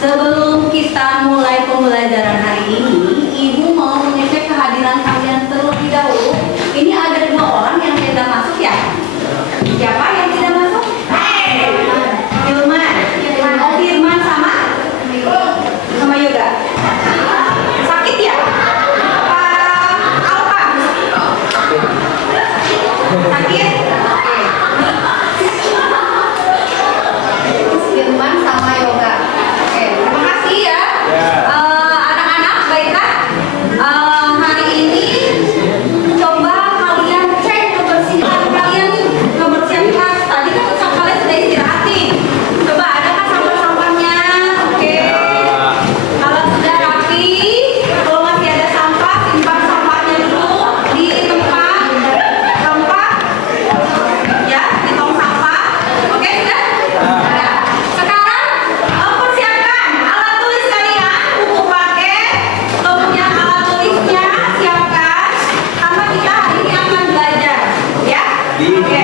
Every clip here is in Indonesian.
Sebelum kita mulai pembelajaran hari ini, Ibu mau mengecek kehadiran kalian terlebih dahulu. Ini ada 2 orang yang tidak masuk ya? Siapa yang tidak masuk? Firman. Oh, Firman sama Yoga. Sakit ya? Apa? Sakit? Firman sama Yoga. Oke, terima kasih ya. Anak-anak, baiklah. Hari ini coba kalian cek kebersihan kalian nih, kebersihan kelas. Tadi kan kalian sudah istirahat nih. Coba adakah sampah-sampahnya? Oke. Kalau sudah rapi, kalau masih ada sampah, simpan sampahnya dulu di tempat ya, di tong sampah. Oke, sudah? Nah, sekarang persiapkan alat tulis kalian, buku paket, kemudian alat tulisnya siapkan, karena kita hari ini akan belajar, ya? Oke.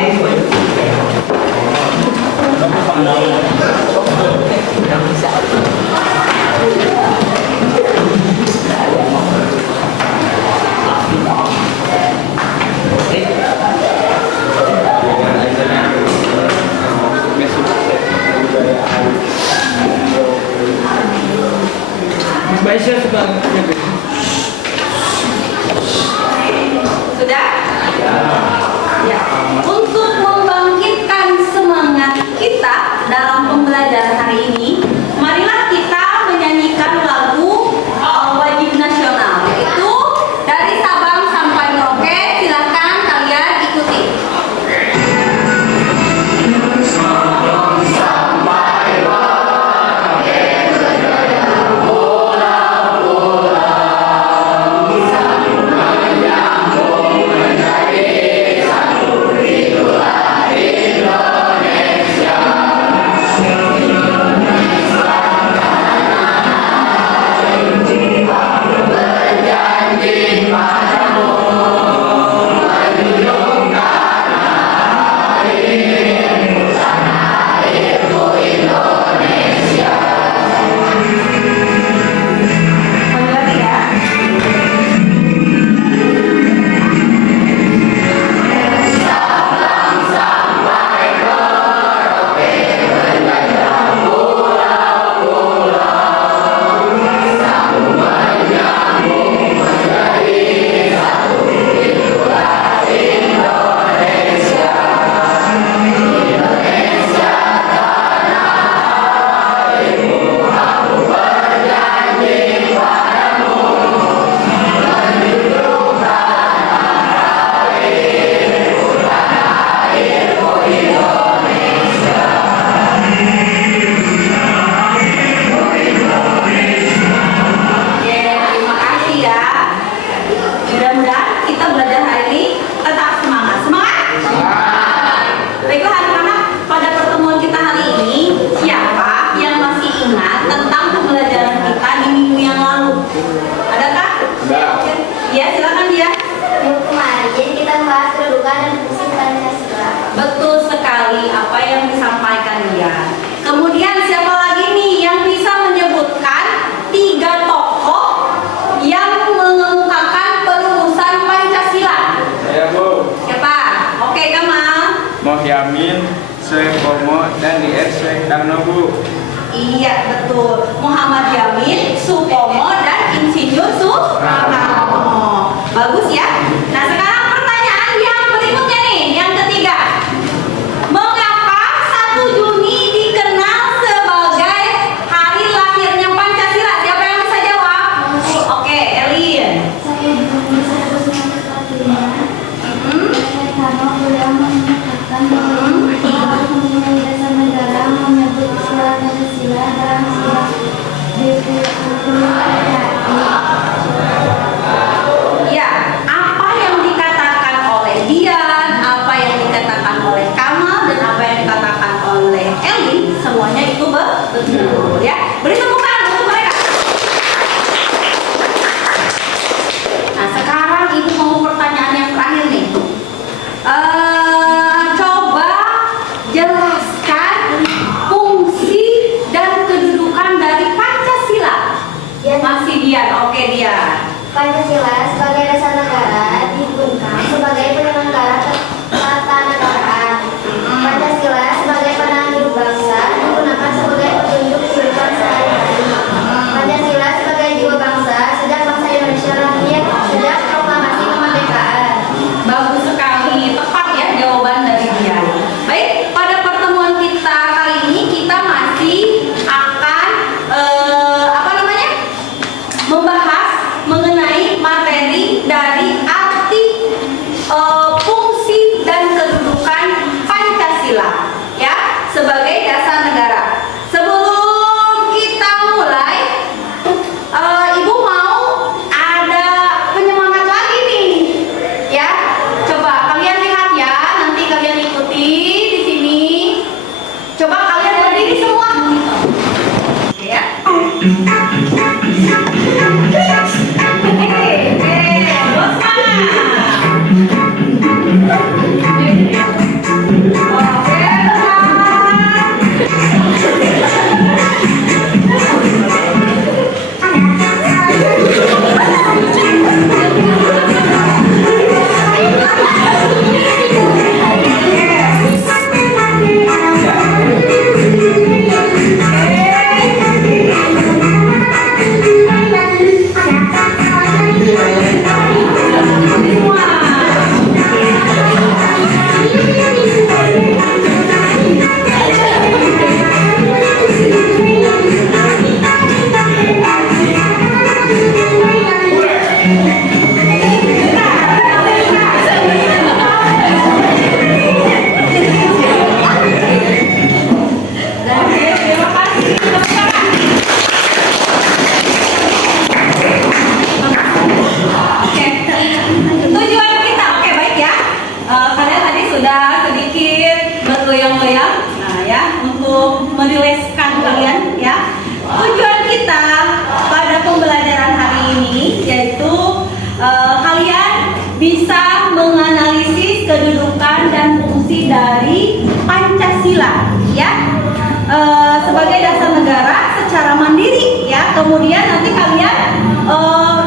Sudah? Ya. Untuk membangkitkan semangat kita dalam pembelajaran hari ini, marilah kita menyanyikan lagu wajib nasional, yaitu dari Sabang sampai Merauke. Silakan kalian ikuti. Sampai Merauke, bola bola Yamin, Soeb Pomo, dan DS Soeb Karnobu. Iya, betul. Muhammad Yamin, Supomo, dan Insinyur Sukarno. Bagus ya. Nah, sekarang pertanyaan yang berikutnya nih, yang ketiga. Mengapa 1 Juni dikenal sebagai hari lahirnya Pancasila? Siapa yang bisa jawab? Oke, Elin. Karena beliau menyebutkan bahwa harus mempunyai dasar negara menyebut istilah Pancasila dalam setiap Ya, apa yang dikatakan oleh Dian, apa yang dikatakan oleh Kamal, dan apa yang dikatakan oleh Elin, semuanya itu betul ya. Beri tepuk tangan untuk mereka. Nah, sekarang ibu mau pertanyaan yang terakhir nih. Coba jelaskan fungsi dan kedudukan dari Pancasila. Masih Dian, oke Dian. Pancasila sebagai dasar negara dibungkam sebagai penyelenggara ketatanegaraan. Pancasila sebagai pandangan hidup bangsa digunakan sebagai petunjuk kehidupan sehari-hari. Pancasila sebagai jiwa bangsa sejak bangsa Indonesia lahir, sejak proklamasi kemerdekaan. Bagus sekali, tepat ya jawaban dari Dian. Baik, pada pertemuan kita kali ini kita masih akan membahas mengenai materi dari arti, fungsi dan kedudukan Pancasila ya sebagai dasar negara. Sebelum kita mulai, ibu mau ada penyemangat lagi nih ya. Coba kalian lihat ya, nanti kalian ikuti di sini. Coba kalian berdiri semua ya. Merileskan kalian ya. Tujuan kita pada pembelajaran hari ini yaitu kalian bisa menganalisis kedudukan dan fungsi dari Pancasila ya sebagai dasar negara secara mandiri ya. Kemudian nanti kalian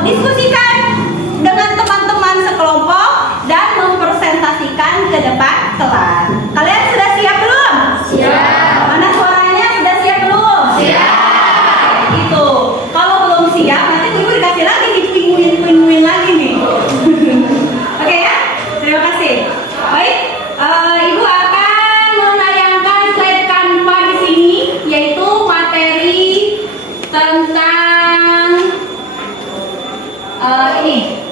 diskusikan dengan teman-teman sekelompok dan mempresentasikan ke depan kelas. Kalian sudah siap belum? Siap. Mana suaranya sudah siap belum? Siap. Itu. Kalau belum siap nanti ibu dikasih lagi dipinguin lagi nih. Oke ya. Terima kasih. Baik. Ibu akan menayangkan slide Canva di sini yaitu materi tentang ini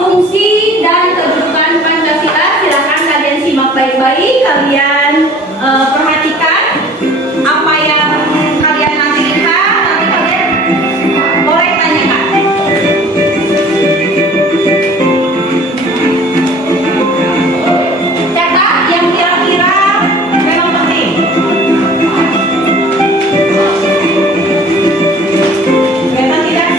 fungsi dan kedudukan Pancasila. Silakan kalian simak baik-baik, kalian perhatikan apa yang kalian nanti lihat, nanti kalian boleh tanyakan. Catat yang kira-kira memang penting. Kelihatan tidak?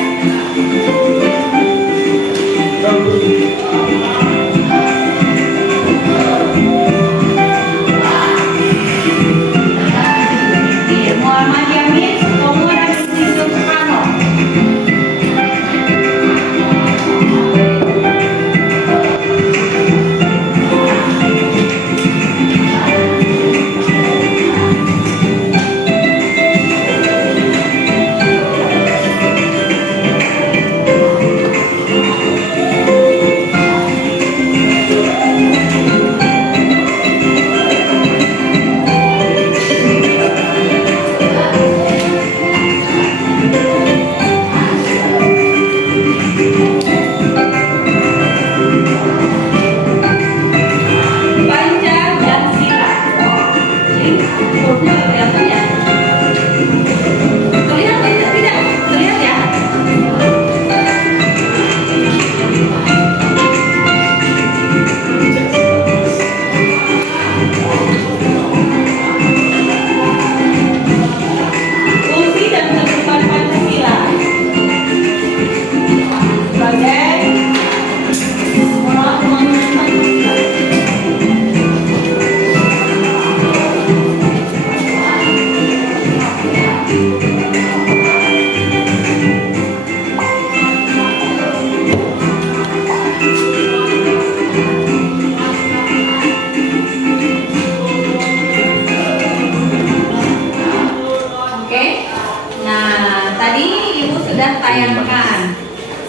ditayangkan.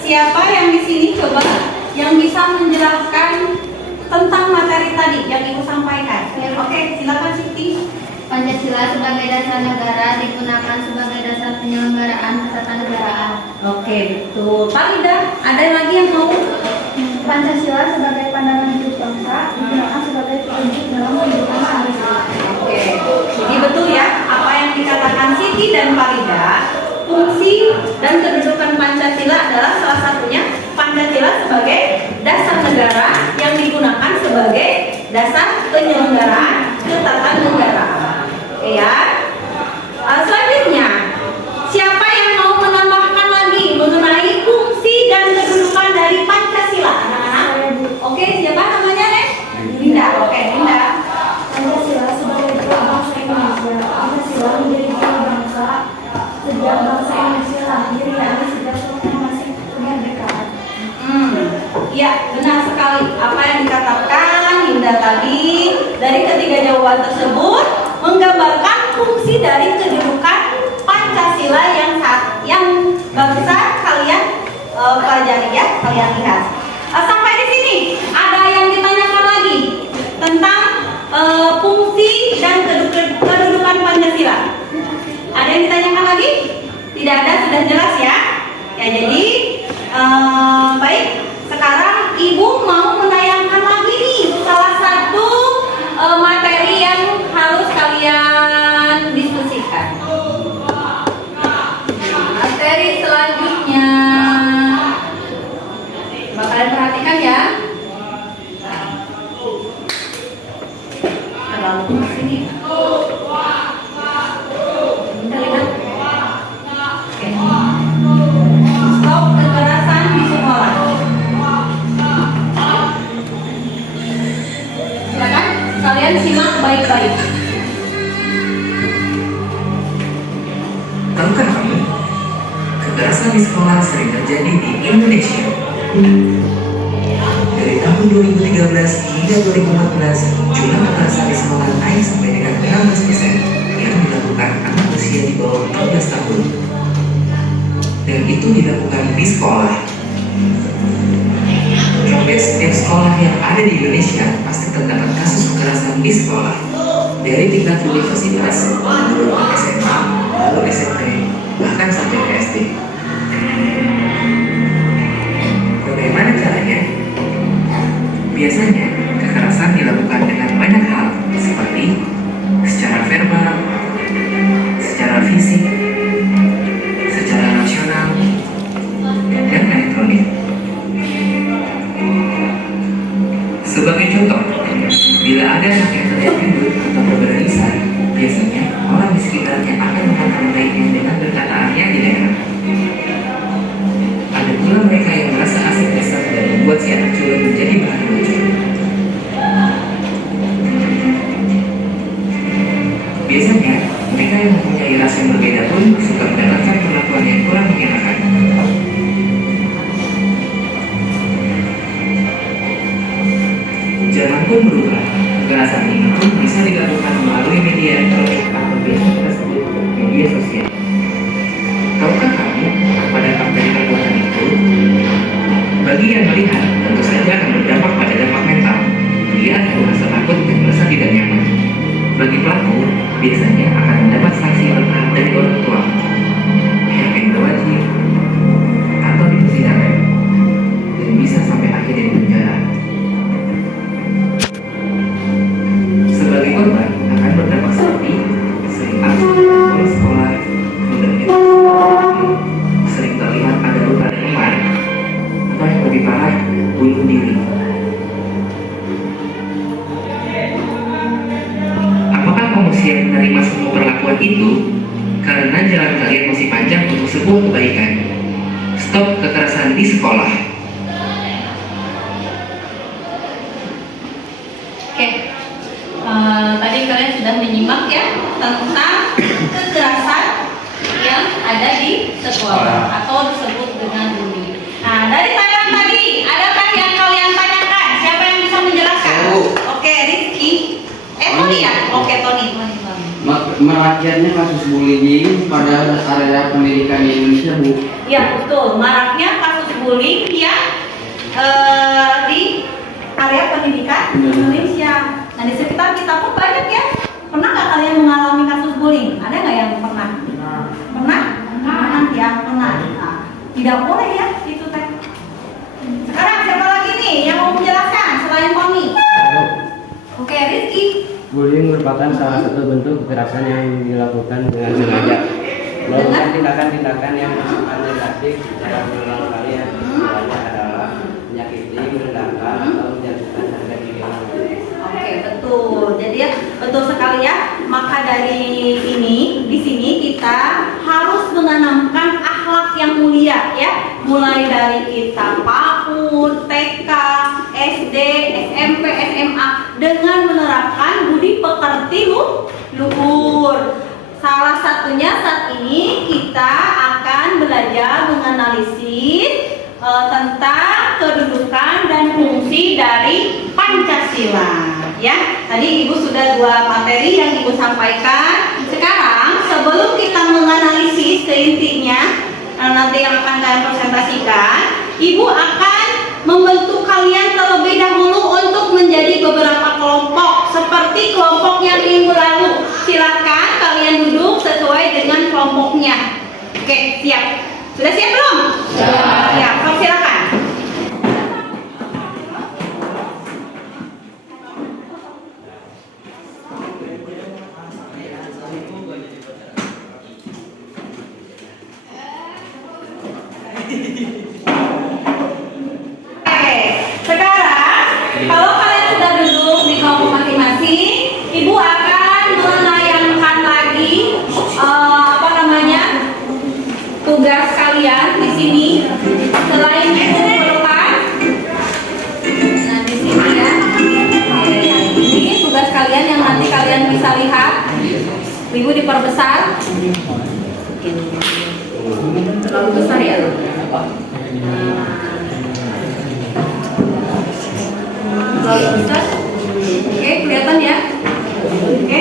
Siapa yang di sini coba yang bisa menjelaskan tentang materi tadi yang Ibu sampaikan? Oke, silakan Siti. Pancasila sebagai dasar negara digunakan sebagai dasar penyelenggaraan ketatanegaraan. Oke, betul. Farida, ada lagi yang mau? Pancasila sebagai pandangan hidup bangsa digunakan sebagai petunjuk dalam kehidupan sehari-hari. Oke, jadi betul ya apa yang dikatakan Siti dan Farida. Fungsi dan kedudukan Pancasila adalah salah satunya Pancasila sebagai dasar negara yang digunakan sebagai dasar penyelenggaraan ketatanegaraan. Oke ya. Selanjutnya, siapa yang mau menambahkan lagi mengenai fungsi dan kedudukan dari Pancasila, anak-anak? Oke, siapa namanya, Nek? Linda. Oke, Linda. Pancasila sebagai doa bangsa Indonesia. Pancasila menjadi doa bangsa sejak bangsa Indonesia lahir, yakni sejak proklamasi kemerdekaan. Ya, benar sekali. Apa yang dikatakan Linda tadi dari ketiga jawaban tersebut menggambarkan fungsi dari kedudukan Pancasila yang bangsa kalian pelajari ya, kalian lihat. Sampai di sini ada yang ditanyakan lagi tentang fungsi dan kedudukan Pancasila. Ada yang ditanyakan lagi? Tidak ada, sudah jelas ya. Ya, jadi baik. Sekarang Ibu mau menayangkan lagi nih salah satu materi yang harus kalian diskusikan. Materi selanjutnya, coba kalian perhatikan ya. Terlalu ke sini. Bentar, lihat. Oke. Stop kekerasan di sekolah. Silakan kalian simak baik-baik. Tahukah kamu, kekerasan di sekolah sering terjadi di Indonesia. Dari tahun 2013 hingga 2014, jumlah kekerasan di sekolah naik sampai dengan 16% yang dilakukan anak usia di bawah 14 tahun. Dan itu dilakukan di sekolah. Hampir setiap sekolah yang ada di Indonesia pasti terdapat kasus kekerasan di sekolah. Dari tingkat universitas, lalu SMA, lalu SMP, bahkan sampai ke SD. Bagaimana caranya? Biasanya, kekerasan dilakukan dengan banyak hal, seperti secara verbal, secara fisik, secara rasional, dan elektronik. Sebagai contoh, bila ada anak yang terlihat gendut atau bergerak, biasanya orang di sekitarnya akan mengata-ngatainnya dengan perkataannya di daerah. Ada pula mereka yang merasa asik dasar dan membuat si anak culun menjadi bahan lucu. Biasanya, mereka yang mempunyai ras yang berbeda pun suka mendapatkan perlakuan yang kurang mengenakan. Zaman pun berubah. Kekerasan ini pun bisa dilakukan melalui media elektronik atau biasa kita sebut media sosial. Tahukah kamu apa dampak dari perbuatan itu? Bagi yang melihat, tentu saja akan berdampak pada dampak mental. Dia akan merasa takut dan merasa tidak nyaman. Bagi pelaku, biasanya akan mendapat sanksi berat dari orang tua, pihak yang berwajib, atau di persidangan, dan bisa sampai akhirnya di penjara. Sebagai korban akan berdampak seperti sering absen bolos sekolah, mudah sering terlihat ada luka demam, atau yang lebih parah, bunuh diri. Apakah kamu siap menerima semua perlakuan itu? Karena jalan kalian masih panjang untuk sebuah kebaikan. Stop kekerasan di sekolah. Oke. Tadi kalian sudah menyimak ya tentang kekerasan yang ada di sekolah atau disebut dengan bullying. Nah, dari tayangan tadi, adakah yang kalian tanyakan? Siapa yang bisa menjelaskan? Oke, Rizky. Tony ya? Oke, Tony. Merakyatnya kasus bullying pada area pendidikan di Indonesia Ya betul, maraknya kasus bullying yang di area pendidikan Indonesia. Nah di sekitar kita pun banyak ya. Pernah nggak kalian mengalami kasus bullying? Ada nggak yang pernah? Pernah? Pernah ya, pernah. Nah, tidak boleh ya itu teh. Sekarang siapa lagi nih yang mau menjelaskan selain Tommy? Oke, Rizky. Bullying merupakan salah satu bentuk kekerasan yang dilakukan dengan sengaja. Melakukan tindakan-tindakan yang bersifat negatif secara berulang kali yang tujuannya adalah menyakiti, merendahkan, atau menjatuhkan harga diri orang lain. Oke, betul. Jadi ya, betul sekali ya. Maka dari ini, di sini kita harus menanamkan akhlak yang mulia ya. Mulai dari kita PAUD, TK, SD, SMP, SMA dengan menerapkan budi pekerti luhur. Salah satunya saat ini kita akan belajar menganalisis tentang kedudukan dan fungsi dari Pancasila. Ya, tadi Ibu sudah 2 materi yang Ibu sampaikan. Sekarang sebelum kita menganalisis ke intinya, nanti yang akan kalian presentasikan, Ibu akan membentuk kalian terlebih dahulu untuk menjadi beberapa kelompok seperti kelompok yang minggu lalu. Silakan kalian duduk sesuai dengan kelompoknya. Oke, siap. Sudah siap belum? Siap. Silakan. Sekarang, kalau kalian sudah duduk di kelompok masing-masing, Ibu akan menayangkan lagi tugas kalian di sini. Selain itu depan, nah di sini ya, ini tugas kalian yang nanti kalian bisa lihat. Ibu diperbesar. Terlalu besar ya? Terlalu besar. Oke, kelihatan ya? Oke.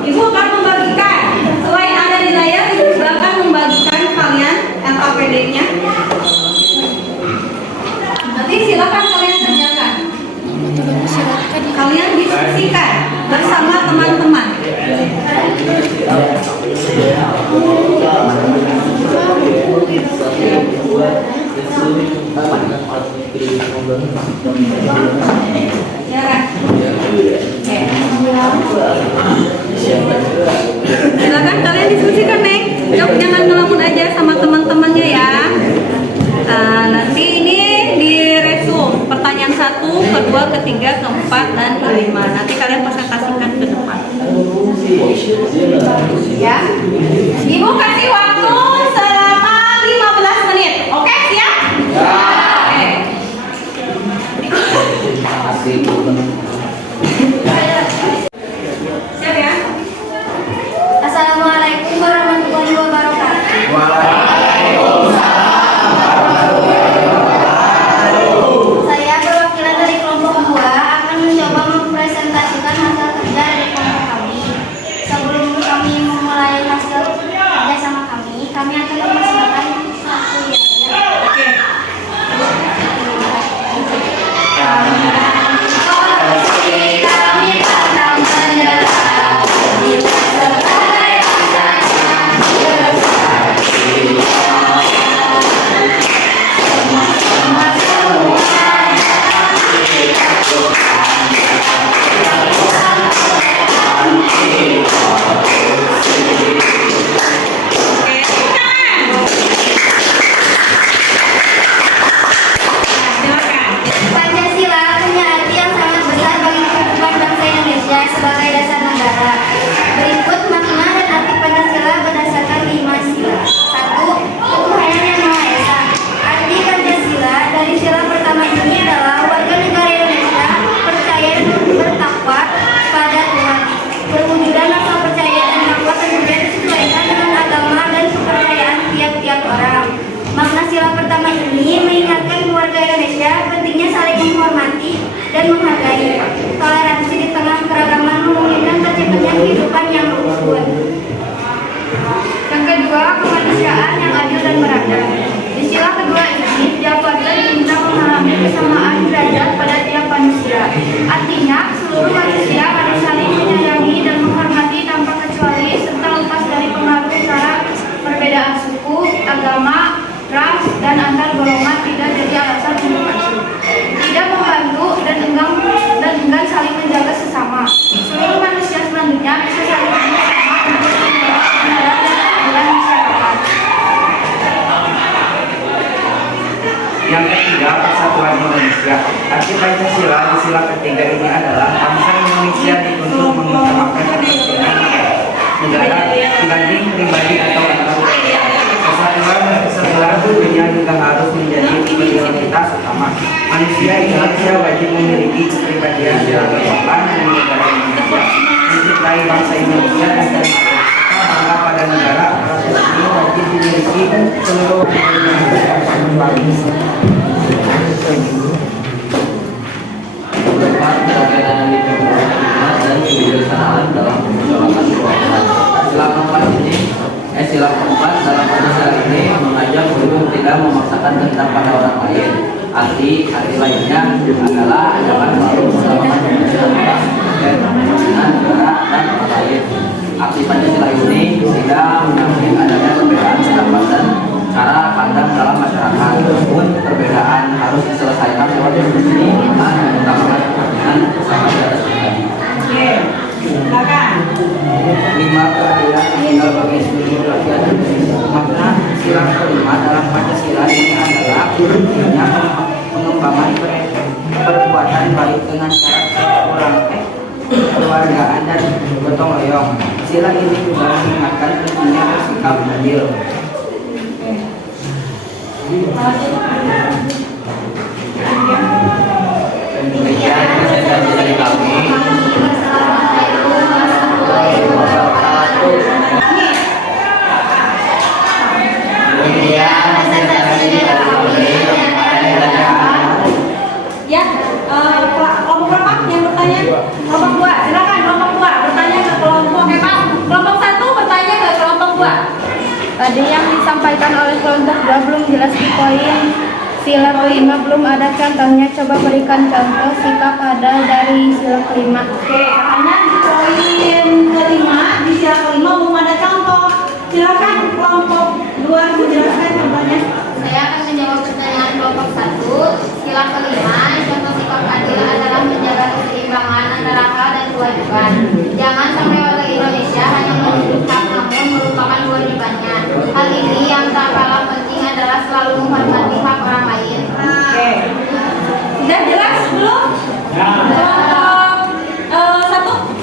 Ibu akan membagikan. Selain ada di layar, Ibu akan membagikan kalian LKPD-nya. Nanti silakan kalian kerjakan. Kalian diskusikan bersama teman-teman. Ya kan? Silakan kalian diskusikan, Neng. Jangan ngelamun aja sama teman-temannya ya. Nanti ini di resume pertanyaan 1, kedua, ketiga, keempat, dan kelima. Nanti kalian presentasikan ke depan. Ya. Ibu kasih waktu selama 15 menit. Oke, siap? Oke. Siap ya? Assalamualaikum warahmatullahi wabarakatuh. Saya perwakilan dari kelompok 2 akan mencoba mempresentasikan hasil kerja dari kelompok kami. Sebelum kami memulai hasil kerja sama dibanding pribadi atau anggota. Setelah dunia juga harus menjadi prioritas utama. Manusia Indonesia wajib memiliki kepribadian yang berkembang di negara Indonesia, mencintai bangsa Indonesia dan bangga pada negara. Proses ini wajib dimiliki seluruh Indonesia. Berkaitan dengan kebijaksanaan dan kebijaksanaan dalam menjalankan keuangan. Sila keempat dalam Pancasila ini mengajak guru tidak memaksakan kehendak pada orang lain. Arti lainnya adalah jangan selalu mengutamakan kepentingan negara dan orang lain. Arti Pancasila ini tidak menyampaikan adanya perbedaan pendapat dan cara pandang dalam masyarakat. Namun perbedaan harus diselesaikan lewat diskusi dengan mengutamakan kepentingan bersama di atas pribadi. Silakan. 5. Peradilan tinggal bagi seluruh rakyat Indonesia. Makna sila kelima dalam Pancasila ini adalah intinya pengembangan perbuatan baik dengan cara kekeluargaan dan gotong royong. Sila ini juga mengingatkan pentingnya bersikap adil. Demikian presentasi dari kami. Ya, kelompok berapa yang bertanya? Kelompok 2, silakan kelompok 2 bertanya ke kelompok kelompok 1 bertanya ke kelompok 2. Tadi yang disampaikan oleh kelompok 2 belum jelas di poin sila kelima, belum ada contohnya. Coba berikan contoh sikap adil dari sila kelima. Oke, karena di poin kelima di sila kelima belum ada contoh. Silakan kelompok 2 menjelaskan contohnya. Saya akan menjawab pertanyaan kelompok 1. Sila kelima, contoh sikap adil adalah menjaga keseimbangan antara hak dan kewajiban. Jangan sampai warga Indonesia hanya menuntut hak namun melupakan kewajibannya. Hal ini yang tak kalah penting adalah selalu menghormati hak orang lain. Oke. Sudah jelas belum? Kelompok 1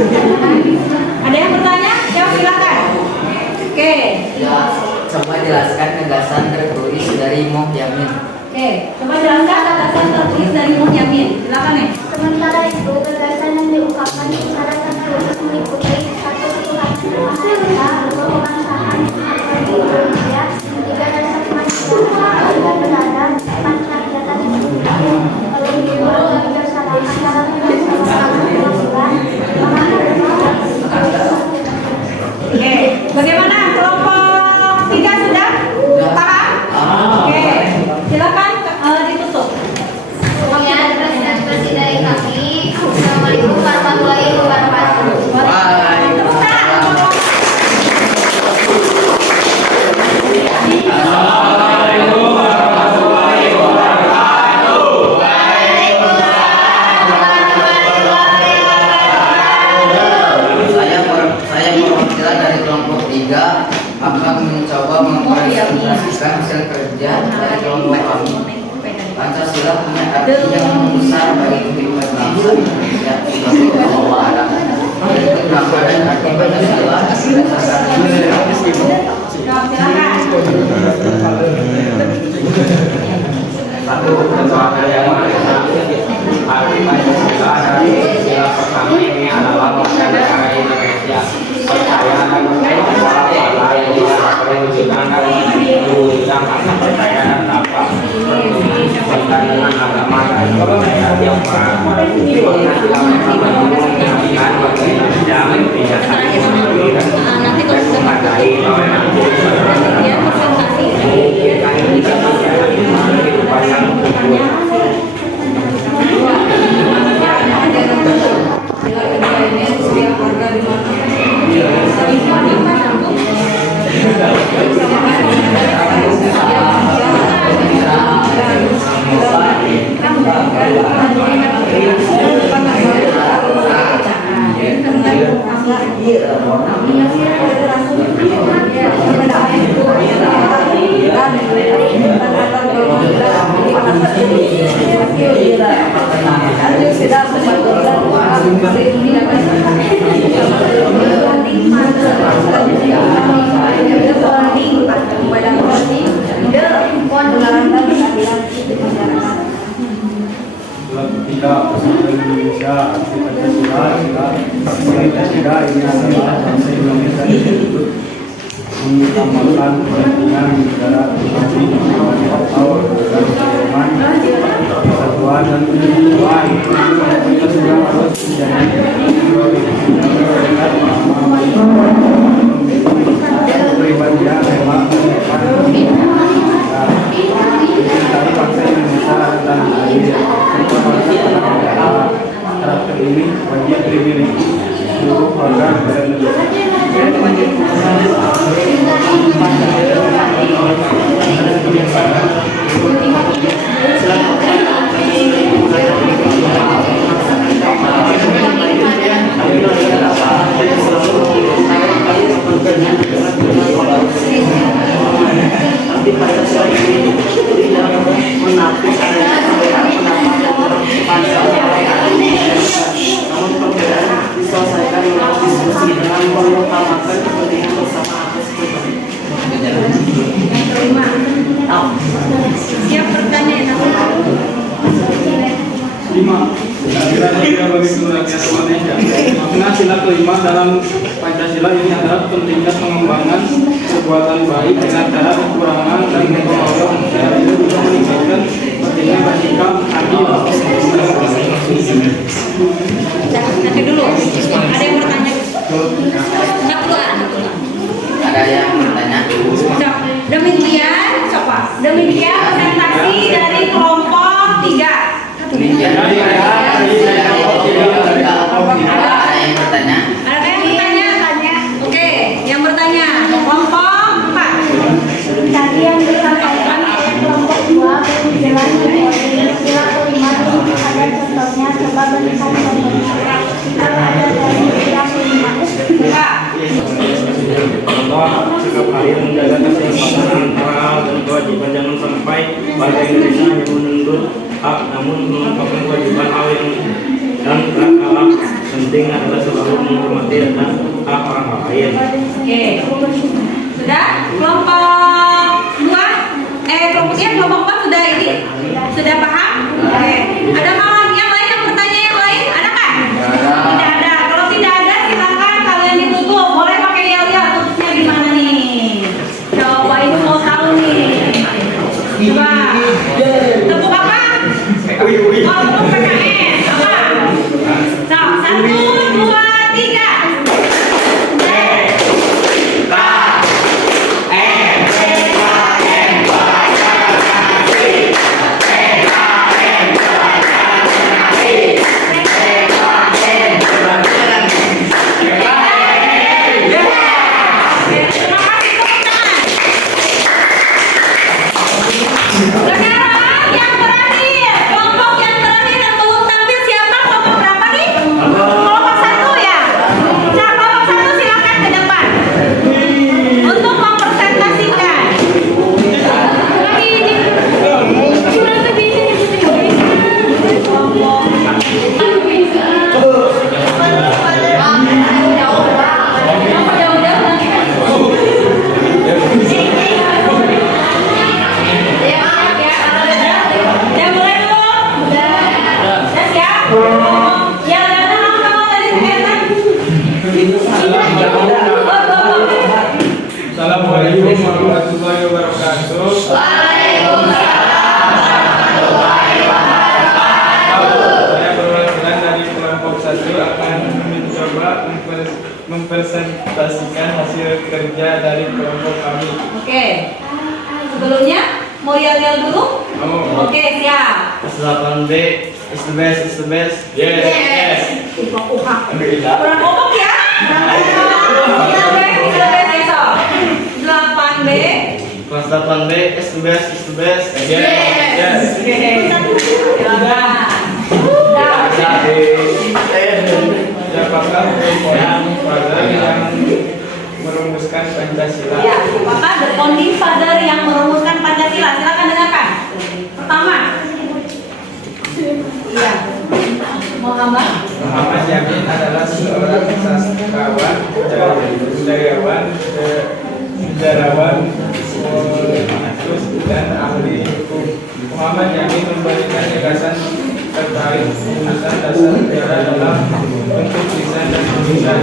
Ada yang bertanya? Jawab silakan. Oke. Coba jelaskan gagasan tertulis dari Muhyamin. Oke, coba jelaskan gagasan tertulis dari Muhyamin. Silakan ya. Sementara itu, gagasan yang diungkapkan secara tertulis meliputi satu Tuhan Maha Kebangsaan bagi Indonesia, tiga dasar kemanusiaan, tiga beradab, empat kerakyatan lalu kedua kebersamaan dalam Oke, bagaimana kelompok 3 sudah paham? Oke, silakan ditutup. Sekian presentasi dari kami. Assalamualaikum warahmatullahi wabarakatuh. Saya perwakilan dari kelompok 3 akan mencoba mempresentasikan hasil kerja dari kelompok kami. Pancasila punya arti yang besar bagi kehidupan bangsa Indonesia sebagai kebawahan. Itu nama dan arti Pancasila berdasarkan Satu kecuali yang mana arti Pancasila dari sila pertama ini adalah warga negara Indonesia percaya dan berkewajiban pada perwujudan dan mewujudkan rasa percaya dan takwa berkaitan dengan agama dan kepercayaan yang Pancasila mengajarkan warga Indonesia tidak saling memilih dan menghargai toleransi memungkinkan Indonesia kehidupan yang subur. Tidak Indonesia arti Pancasila ini adalah bangsa Indonesia tersebut mengutamakan kepentingan negara republik atau dan pedoman persatuan dan kesatuan. Kita sudah harus menjadi kepribadian memang dari bangsa Indonesia dan air karakter ini wajib dimiliki seluruh warga negara Siap bertanya. 5. Kira-kira bagi seluruh rakyat Indonesia. Makna sila kelima dalam Pancasila ini adalah pentingnya pengembangan perbuatan baik dengan cara kekurangan dan kekemauan manusia. Itu juga meningkatkan pentingnya bersikap adil. Nanti dulu. Ada yang bertanya? ada yang bertanya. Demikian, siapa? Demikian presentasi dari kelompok 3. Demikian dari kelompok 3. Ada yang bertanya. Ada yang bertanya? Tanya. Oke, yang bertanya kelompok 4. Tadi yang disampaikan oleh kelompok 2 belum jelas sila kelima itu ada contohnya, coba berikan contohnya. Kalau ada dari sila kelima. Contoh, sikap kalian menjaga keseimbangan moral dan kewajiban, jangan sampai warga Indonesia hanya menuntut hak namun mengungkapkan kewajiban hal yang dan hak penting adalah selalu hak orang lain. Oke. Sudah? Kelompok 2? Kelompok 4 sudah ini? Sudah paham? Oke. Ada yang lain yang bertanya yang lain? Adakah? Tidak ada. Kalau tidak ada, silakan kalian ditutup. Boleh pakai yel-yel. Tutupnya gimana nih? Coba ibu mau tahu nih. Coba. Tepuk apa? Oh, tepuk PKN. Apa? So, 1, 2, 3. Sekarang yang terakhir, kelompok yang terakhir yang belum tampil siapa? Kelompok berapa nih? Kelompok 1 ya. Nah, kelompok 1 silakan ke depan untuk mempresentasikan. Ya mulai dulu. Udah siap? Ya udah kamu tadi kelihatan. Assalamualaikum warahmatullahi wabarakatuh. Saya perwakilan dari kelompok 1 akan mencoba mempresentasikan hasil kerja dari kelompok kami. Oke. Sebelumnya mau yel-yel dulu? Oh. Oke, siap. S8B is the best, is the best. Yes. Alhamdulillah. Kurang kompak ya? Bisa besok. 8B. Kelas 8B is the best, is the best. Yes. Oke. Silakan. Siapakah yang pada yang merumuskan Pancasila? Ya, siapakah the founding father yang merumuskan Pancasila? Silakan dengarkan. Pertama. Iya. Muhammad Yamin adalah seorang sastrawan, budayawan, sejarawan, politikus, dan ahli hukum. Muhammad Yamin memberikan gagasan terkait rumusan dasar negara dalam bentuk lisan dan tulisan.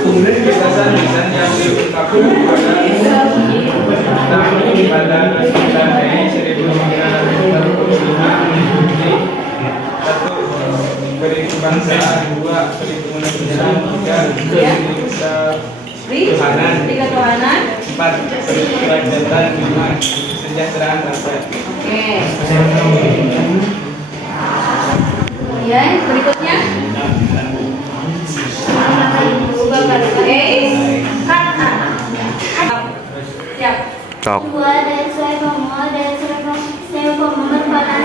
Gagasan lisan yang diungkapkan pada 9 Mei 1945 meliputi 1. Beri kebangsaan, 2. Beri kemanusiaan, 3. Beri ketuhanan, 4. Beri kerakyatan, 5. Kesejahteraan rakyat. Oke. Kemudian berikutnya. Oke. Siap. Dua dari saya merupakan saya mengungkapkan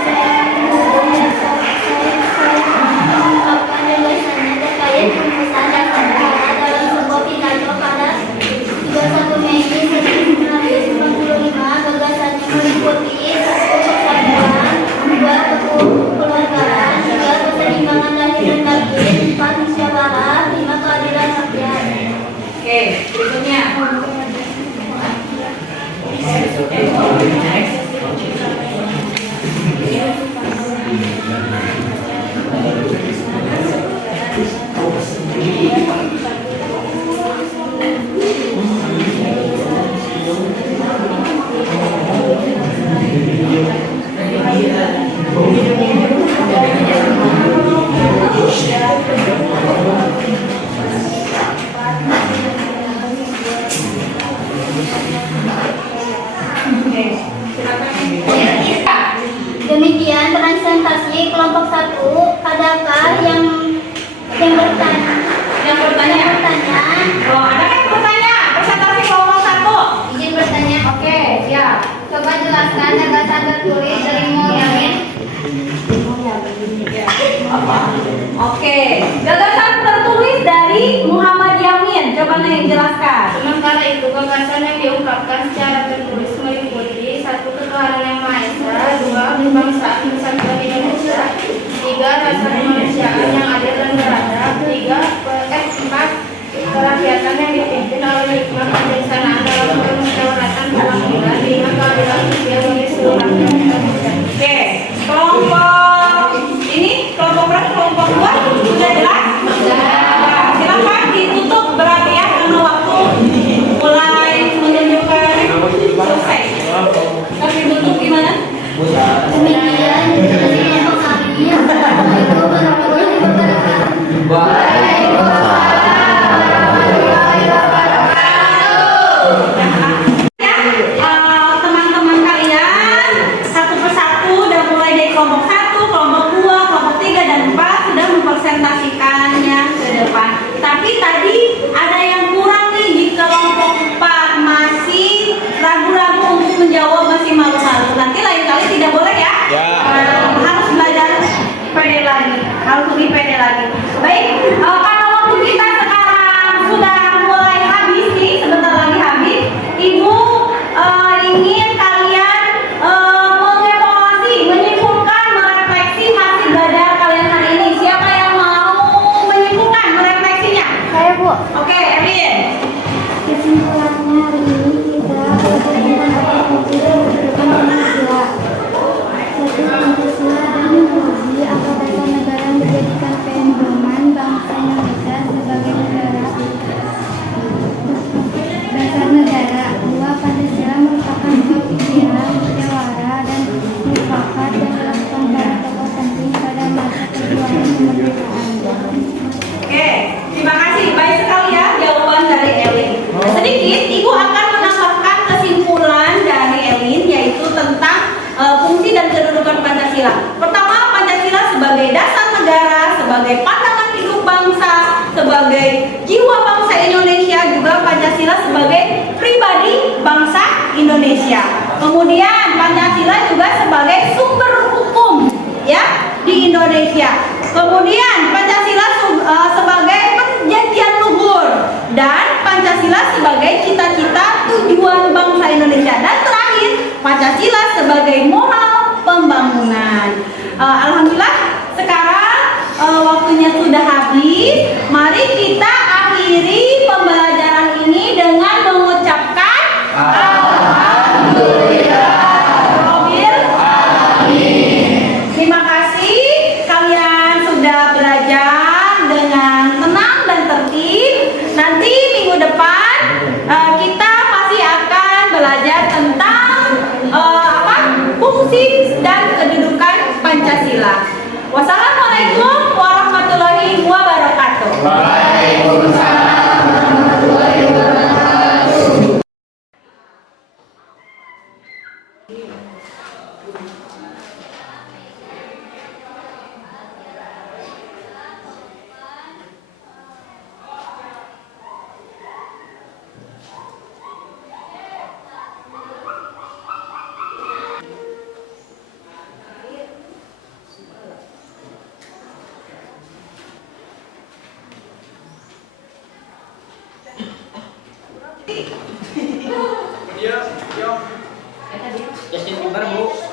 gagasannya terkait rumusan dasar negara dalam sebuah pidato pada 31 Mei 1945. Gagasannya meliputi 1. Persatuan, 2. Kekeluargaan, 3. Keseimbangan lahir dan batin, 4. Musyawarah, 5. Keadilan rakyat. Oke, berikutnya. Demikian presentasi kelompok 1. Adakah yang bertanya? Oh, ada kan yang bertanya? Presentasi kelompok 1. Izin bertanya. Oke, siap. Coba jelaskan gagasan tertulis dari Yamin. Oke, gagasan tertulis dari Muhammad Yamin. Coba nih jelaskan. Sementara itu gagasan yang diungkapkan secara tertulis meliputi 1. Ketuhanan yang Maha Esa, 2. Kebangsaan Kesatuan Indonesia, 3. Rasa kemanusiaan yang adil dan beradab, 4. Kerakyatan Teman-teman kalian satu persatu udah mulai dari kelompok 1, kelompok 2, kelompok 3 dan 4 sudah mempresentasikannya ke depan. Tapi tadi ada yang kurang nih di kelompok 4, masih ragu-ragu untuk menjawab, masih malu-malu. Nanti lain kali tidak boleh ya. Harus belajar pede lagi, harus lebih pede lagi. Baik, karena waktu kita sekarang sudah mulai habis nih, sebentar lagi habis. Ibu ingin kalian mengevaluasi, menyimpulkan, merefleksi hasil belajar kalian hari ini. Siapa yang mau menyimpulkan, merefleksinya? Saya, Bu. Oke, Erin. Kesimpulannya hari ini kita belajar tentang fungsi dan kedudukan Pancasila. Satu, Pancasila dan menguji apa dasar negara yang dijadikan pedoman bangsa Indonesia sebagai negara. Dasar negara. Dua, Pancasila merupakan sebuah pikiran, musyawarah dan mufakat yang dilakukan para tokoh penting pada masa perjuangan kemerdekaan. Oke, terima kasih. Baik sekali ya jawaban dari Elin. Sedikit, Ibu akan menambahkan kesimpulan dari Elin, yaitu tentang fungsi dan kedudukan Pancasila. Pertama, Pancasila sebagai dasar negara, sebagai pandangan hidup bangsa, sebagai jiwa bangsa Indonesia, juga Pancasila sebagai pribadi bangsa Indonesia. Kemudian Pancasila juga sebagai sumber hukum ya di Indonesia. Kemudian Pancasila sebagai perjanjian luhur dan Pancasila sebagai cita-cita tujuan bangsa Indonesia, dan terakhir Pancasila sebagai moral pembangunan. Alhamdulillah sekarang waktunya sudah habis. Mari kita akhiri pembelajaran ini dengan mengucapkan Alhamdulillah. Terima kasih kalian sudah belajar dengan tenang dan tertib. Nanti minggu depan kita masih akan belajar tentang fungsi dan kedudukan Pancasila. Wassalamualaikum warahmatullahi wabarakatuh. Waalaikumsalam warahmatullahi wabarakatuh. Justin Bieber, Bu.